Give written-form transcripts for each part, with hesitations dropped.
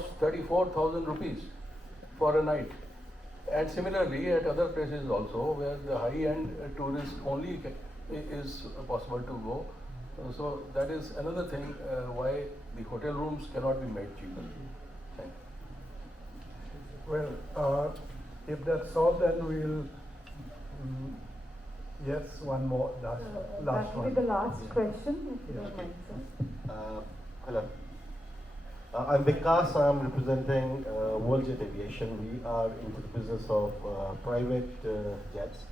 cost 34,000 rupees for a night. And similarly, at other places also, where the high-end tourist only is possible to go. So that is another thing why the hotel rooms cannot be made cheaper. Thank you. Well, if that's all, then we'll. Yes, one more, last That will one. be the last question, if you Yeah. don't mind, sir. Hello. I'm Vikas. I'm representing WorldJet Aviation. We are into the business of private jets.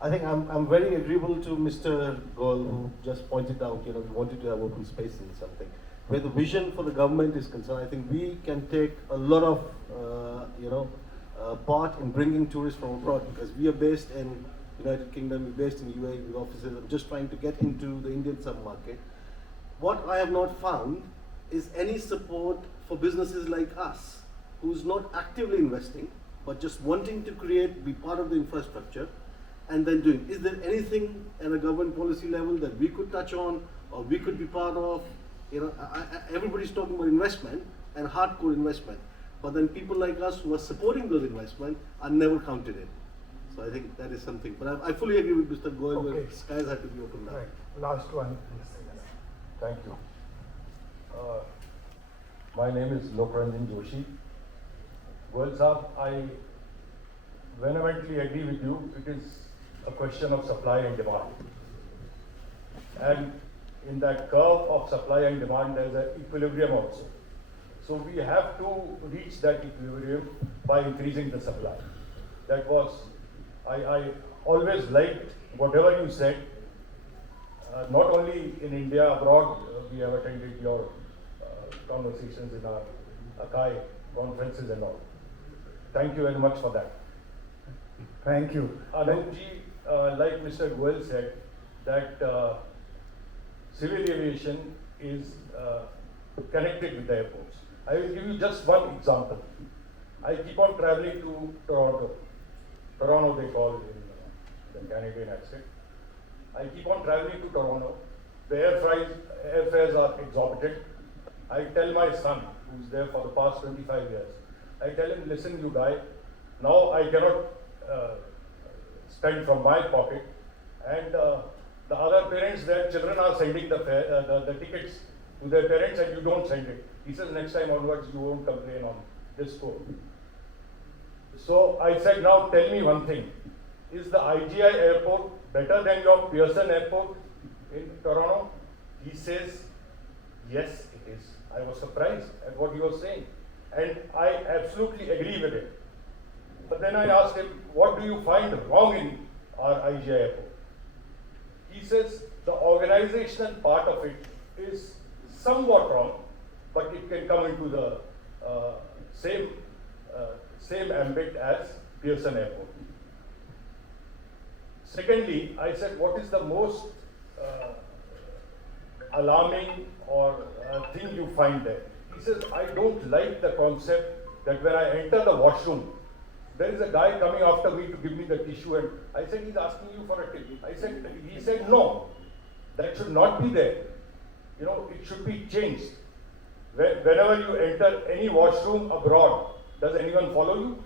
I think I'm very agreeable to Mr. Goel, who just pointed out, we wanted to have open space and something. Where the vision for the government is concerned, I think we can take a lot of, part in bringing tourists from abroad, because we are based in United Kingdom, we're based in UAE with offices. I'm just trying to get into the Indian sub-market. What I have not found is any support for businesses like us, who's not actively investing, but just wanting to be part of the infrastructure, and then doing. Is there anything at a government policy level that we could touch on, or we could be part of? Everybody's talking about investment and hardcore investment, but then people like us who are supporting those investments are never counted in. So I think that is something. But I fully agree with Mr. Goel, Okay. where skies have to be opened up. Right, last one, please. Thank you. My name is Lokranjan Joshi. Goel Saab, I vehemently agree with you. It is a question of supply and demand. And in that curve of supply and demand, there is an equilibrium also. So we have to reach that equilibrium by increasing the supply. That was, I always liked whatever you said. Not only in India, abroad, we have attended your conversations in our Akai conferences and all. Thank you very much for that. Thank you. Anupji, like Mr. Goel said, that civil aviation is connected with the airports. I will give you just one example. I keep on traveling to Toronto. Toronto they call it in the Canadian accent. I keep on traveling to Toronto. The airfares are exorbitant. I tell my son, who's there for the past 25 years, I tell him, listen, you guy, now I cannot spend from my pocket, and the other parents, their children are sending the tickets to their parents, and you don't send it. He says, next time onwards, you won't complain on this score. So I said, now tell me one thing. Is the IGI airport better than your Pearson airport in Toronto? He says, yes, it is. I was surprised at what he was saying. And I absolutely agree with him. But then I asked him, what do you find wrong in our IGI airport? He says, the organizational part of it is somewhat wrong, but it can come into the same ambit as Pearson Airport. Secondly, I said, what is the most alarming or thing you find there? He says, I don't like the concept that when I enter the washroom, there is a guy coming after me to give me the tissue, and I said, he's asking you for a tip. He said, no, that should not be there. It should be changed. Whenever you enter any washroom abroad, does anyone follow you?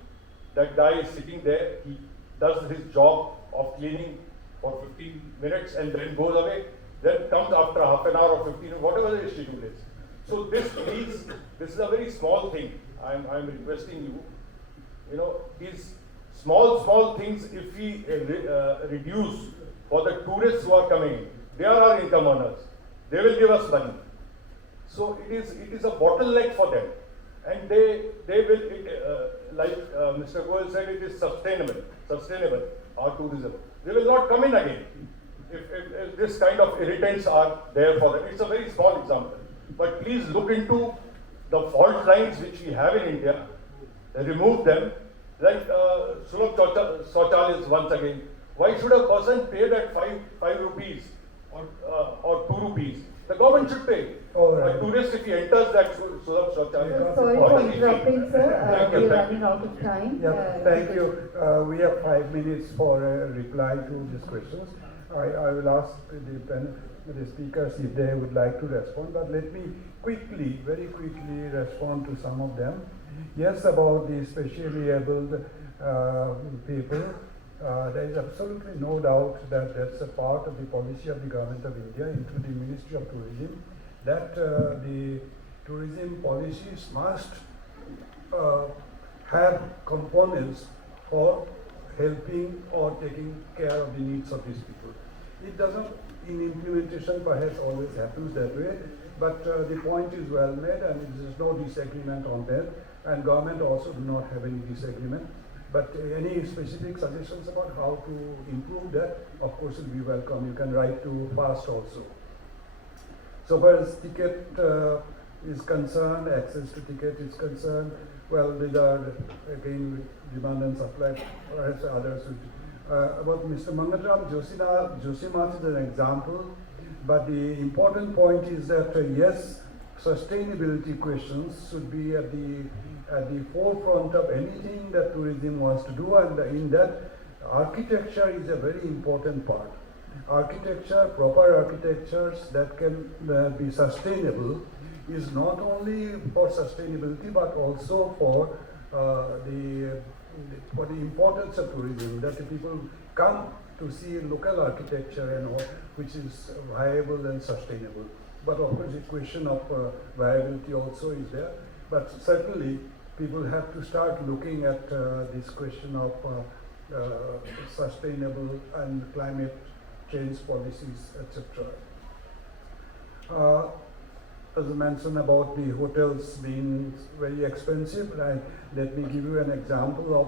That guy is sitting there, he does his job of cleaning for 15 minutes and then goes away, then comes after half an hour or 15 minutes, whatever the schedule is. So this is a very small thing. I'm requesting you. These small things, if we reduce for the tourists who are coming in, they are our income earners. They will give us money. So it is a bottleneck for them, and they will, like Mr. Goel said, it is sustainable, our tourism. They will not come in again if this kind of irritants are there for them. It's a very small example, but please look into the fault lines which we have in India, remove them. Like Sulabh Shauchalayas once again. Why should a person pay that 5 rupees or 2 rupees? The government should pay. Right. A tourist, if he enters that Sulabh Shauchalayas. Sorry for interrupting, sir. We're running out of time. Yeah, thank you. We have 5 minutes for a reply to these questions. I will ask the the speakers if they would like to respond, but let me quickly, very quickly respond to some of them. Yes, about the specially abled people, there is absolutely no doubt that that's a part of the policy of the Government of India, including Ministry of Tourism, that the tourism policies must have components for helping or taking care of the needs of these people. It doesn't, in implementation perhaps always happens that way, but the point is well made and there is no disagreement on that, and government also do not have any disagreement. But any specific suggestions about how to improve that, of course, will be welcome. You can write to FAST also. So far as ticket is concerned, access to ticket is concerned, well, these are again demand and supply, perhaps others. About Mr. Mangatram Josinath is an example, but the important point is that yes, sustainability questions should be at the forefront of anything that tourism wants to do, and in that architecture is a very important part. Architecture, proper architectures that can be sustainable is not only for sustainability but also for the importance of tourism, that the people come to see local architecture and all, which is viable and sustainable. But of course the question of viability also is there, but certainly people have to start looking at this question of sustainable and climate change policies, etc. As I mentioned about the hotels being very expensive, let me give you an example of